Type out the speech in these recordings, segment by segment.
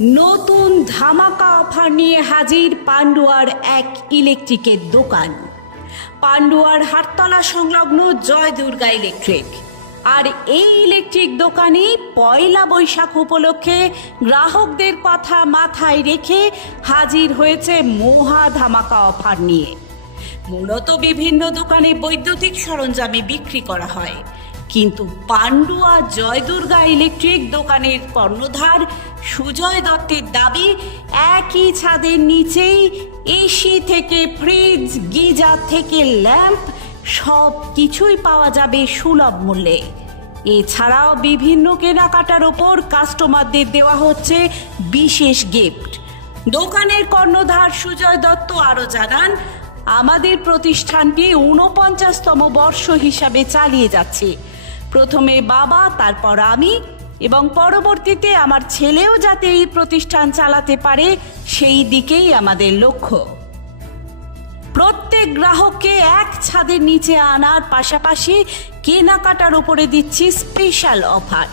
নতুন ধামাকা অফার নিয়ে হাজির পান্ডুয়ার এক ইলেকট্রিকের দোকান। পান্ডুয়ার হাটতলা সংলগ্ন জয় দুর্গা ইলেকট্রিক। আর এই ইলেকট্রিক দোকানে পয়লা বৈশাখ উপলক্ষে গ্রাহকদের কথা মাথায় রেখে হাজির হয়েছে মহা ধামাকা অফার নিয়ে। মূলত বিভিন্ন দোকানে বৈদ্যুতিক সরঞ্জামে বিক্রি করা হয়। কিন্তু পান্ডুয়া জয়দুর্গা ইলেকট্রিক দোকানের কর্ণধার সুজয় দত্তের দাবি, একই ছাদের নিচেই এসি থেকে ফ্রিজ গিজার থেকে ল্যাম্প সব কিছুই পাওয়া যাবে সুলভ মূল্যে। এছাড়াও বিভিন্ন কেনাকাটার ওপর কাস্টমারদের দেওয়া হচ্ছে বিশেষ গিফট দোকানের কর্ণধার সুজয় দত্ত আরও জানান, আমাদের প্রতিষ্ঠানটি ঊনপঞ্চাশতম বর্ষ হিসাবে চালিয়ে যাচ্ছে। প্রথমে বাবা, তারপর আমি এবং পরবর্তীতে আমার ছেলেও যাতে এই প্রতিষ্ঠান চালাতে পারে, সেই দিকেই আমাদের লক্ষ্য। প্রত্যেক গ্রাহককে এক ছাদের নিচে আনার পাশাপাশি কেনাকাটার উপরে দিচ্ছি স্পেশাল অফার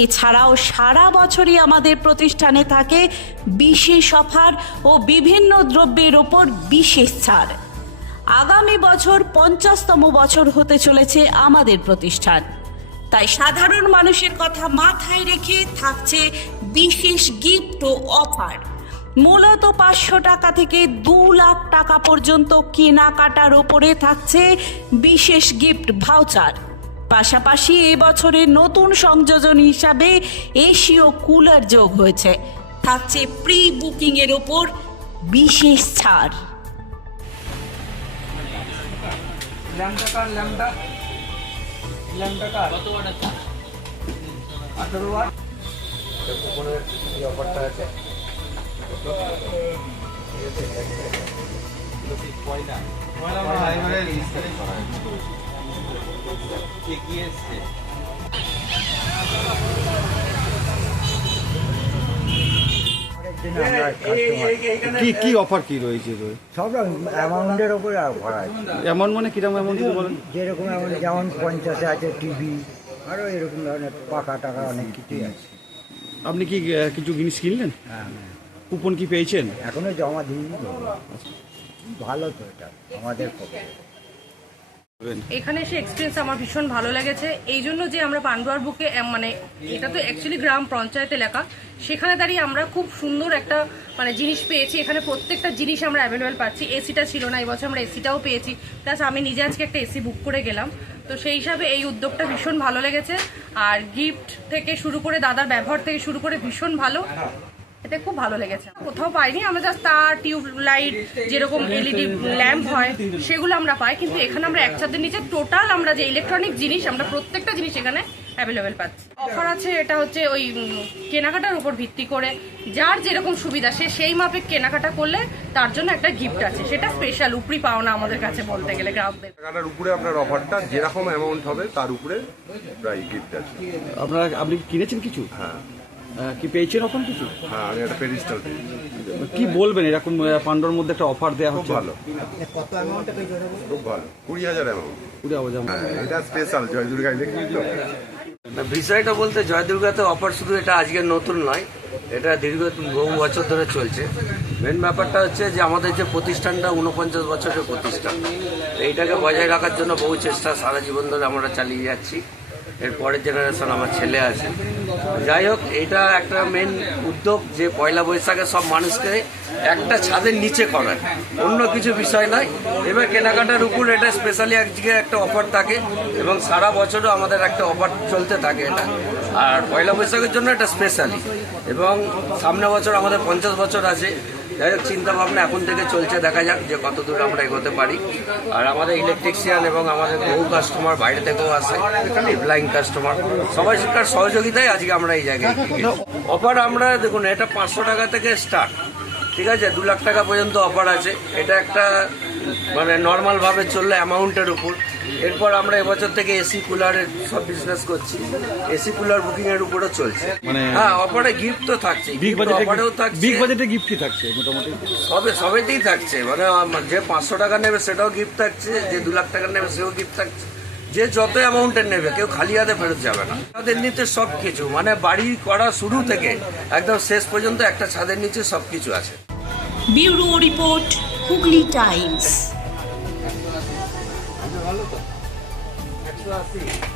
এছাড়াও সারা বছরই আমাদের প্রতিষ্ঠানে থাকে বিশেষ অফার ও বিভিন্ন দ্রব্যের ওপর বিশেষ ছাড়। আগামী বছর পঞ্চাশতম বছর হতে চলেছে আমাদের প্রতিষ্ঠান। তাই সাধারণ মানুষের কথা মাথায় রেখে থাকছে বিশেষ গিফট ও অফার মূলত পাঁচশো টাকা থেকে দু লাখ টাকা পর্যন্ত কেনাকাটার ওপরে থাকছে বিশেষ গিফট ভাউচার পাশাপাশি এবছরে নতুন সংযোজন হিসাবে এশীয় কুলার যোগ হয়েছে। থাকছে প্রি বুকিংয়ের ওপর বিশেষ ছাড়। কত ওয়াট আছে আঠারো ওয়াট। কুপনের এই অফারটা আছে কি কি অফার কি রয়েছে সব অ্যামাউন্টের ওপরে আছে। এমন মানে কীরকম এমন যদি বলেন? যেরকম যেমন পঞ্চাশে আছে টিভি আরও এরকম ধরনের পাকা টাকা অনেক কিছুই আছে। আপনি কি কিছু জিনিস কিনলেন? হ্যাঁ কুপন কি পেয়েছেন? এখনও জমা দিইনি। ভালো তো এটা আমাদের পক্ষে। এখানে এসে এক্সপিরিয়েন্স আমার ভীষণ ভালো লেগেছে। এই জন্য যে আমরা পান্ডুয়ার বুকে মানে এটা তো অ্যাকচুয়ালি গ্রাম, পঞ্চায়েত এলাকা। সেখানে দাঁড়িয়ে আমরা খুব সুন্দর একটা মানে জিনিস পেয়েছি। এখানে প্রত্যেকটা জিনিস আমরা অ্যাভেলেবেল পাচ্ছি। এসিটা ছিল না এই বছর আমরা এসিটাও পেয়েছি। প্লাস আমি নিজে আজকে একটা এসি বুক করে গেলাম। তো সেই হিসাবে এই উদ্যোগটা ভীষণ ভালো লেগেছে। আর গিফট থেকে শুরু করে, দাদার ব্যবহার থেকে শুরু করে ভীষণ ভালো। এটা খুব ভালো লেগেছে। কোথাও পাইনি আমরা জাস্ট তার টিউব লাইট যেরকম এলইডি ল্যাম্প হয় সেগুলো আমরা পাই কিন্তু এখানে আমরা এক ছাদের নিচে টোটাল আমরা যে ইলেকট্রনিক জিনিস আমরা প্রত্যেকটা জিনিস এখানে অ্যাভেলেবেল পাচ্ছি। অফার আছে এটা হচ্ছে ওই কেনাকাটার উপর ভিত্তি করে। যার যেরকম সুবিধা সে সেই মাপে কেনাকাটা করলে তার জন্য একটা গিফট আছে। সেটা স্পেশাল উপরি পাওনা আমাদের কাছে বলতে গেলে গ্রাহকদের। উপরে আপনার অফারটা যেরকম অ্যামাউন্ট হবে তার উপরে প্রায় গিফট আছে। আপনারা আপনি কিনেছেন কিছু? হ্যাঁ। কি পেয়েছেন এখন কিছু? হ্যাঁ আমি একটা পেরিস্টাল কি বলবেন এরকম আহ, পাণ্ডুর মধ্যে একটা অফার দেওয়া হচ্ছে? ভালো। খুব ভালো। কুড়ি হাজার অ্যামাউন্ট পুরো আওয়াজ হ্যাঁ এটা স্পেশাল জয় দুর্গা ইলেকট্রিক তো? না, বিষয়টা বলতে জয় দুর্গাতে অফার শুধু এটা আজকে নতুন নয় এটা দীর্ঘ বহু বছর ধরে চলছে। মেন ব্যাপারটা হচ্ছে যে আমাদের যে প্রতিষ্ঠানটা উনপঞ্চাশ বছরের প্রতিষ্ঠান এইটাকে বজায় রাখার জন্য বহু চেষ্টা সারা জীবন ধরে আমরা চালিয়ে যাচ্ছি। এর পরের জেনারেশন আমার ছেলে আছে। যাই হোক, এটা একটা মেন উদ্যোগ যে পয়লা বৈশাখে সব মানুষকে একটা ছাদের নিচে করার অন্য কিছু বিষয় নয়। এবার কেনাকাটার উপর এটা স্পেশালি আজকে একটা অফার থাকে এবং সারা বছরও আমাদের একটা অফার চলতে থাকে এটা। আর পয়লা বৈশাখের জন্য এটা স্পেশালি এবং সামনে বছর আমাদের পঞ্চাশ বছর আছে। যাই হোক চিন্তা ভাবনা এখন থেকে চলছে, দেখা যাক যে কত দূর আমরা এগোতে পারি। আর আমাদের ইলেকট্রিশিয়ান এবং আমাদের বহু কাস্টমার বাইরে থেকেও আসে ফ্লাইং কাস্টমার সবাই সেটার সহযোগিতায় আজকে আমরা এই জায়গায় অফার আমরা, দেখুন, এটা পাঁচশো টাকা থেকে স্টার্ট ঠিক আছে? দু লাখ টাকা পর্যন্ত অফার আছে। এটা একটা মানে নর্মালভাবে চললে অ্যামাউন্টের উপর। এরপর আমরা এবছর থেকে এসি কুলারের সব বিজনেস করছি। এসি কুলার বুকিং এর উপরও চলছে। মানে- হ্যাঁ অফারে গিফট তো থাকছে বিগ বাজেটে অফারেও থাকছে। বিগ বাজেটে গিফট কি থাকছে মোটামুটি? সবে সবেতেই থাকছে। মানে যে পাঁচশো টাকা নেবে সেটাও গিফট থাকছে যে দু লাখ টাকা নেবে সেও গিফট থাকছে। যে যত অ্যামাউন্টের নেবে কেউ খালি হাতে ফেরত যাবে না। ছাদের নিচে সব কিছু মানে বাড়ি করা শুরু থেকে একদম শেষ পর্যন্ত একটা ছাদের নিচে সব কিছু আছে। Bureau report Hooghly Times. ভালো তো একশো আশি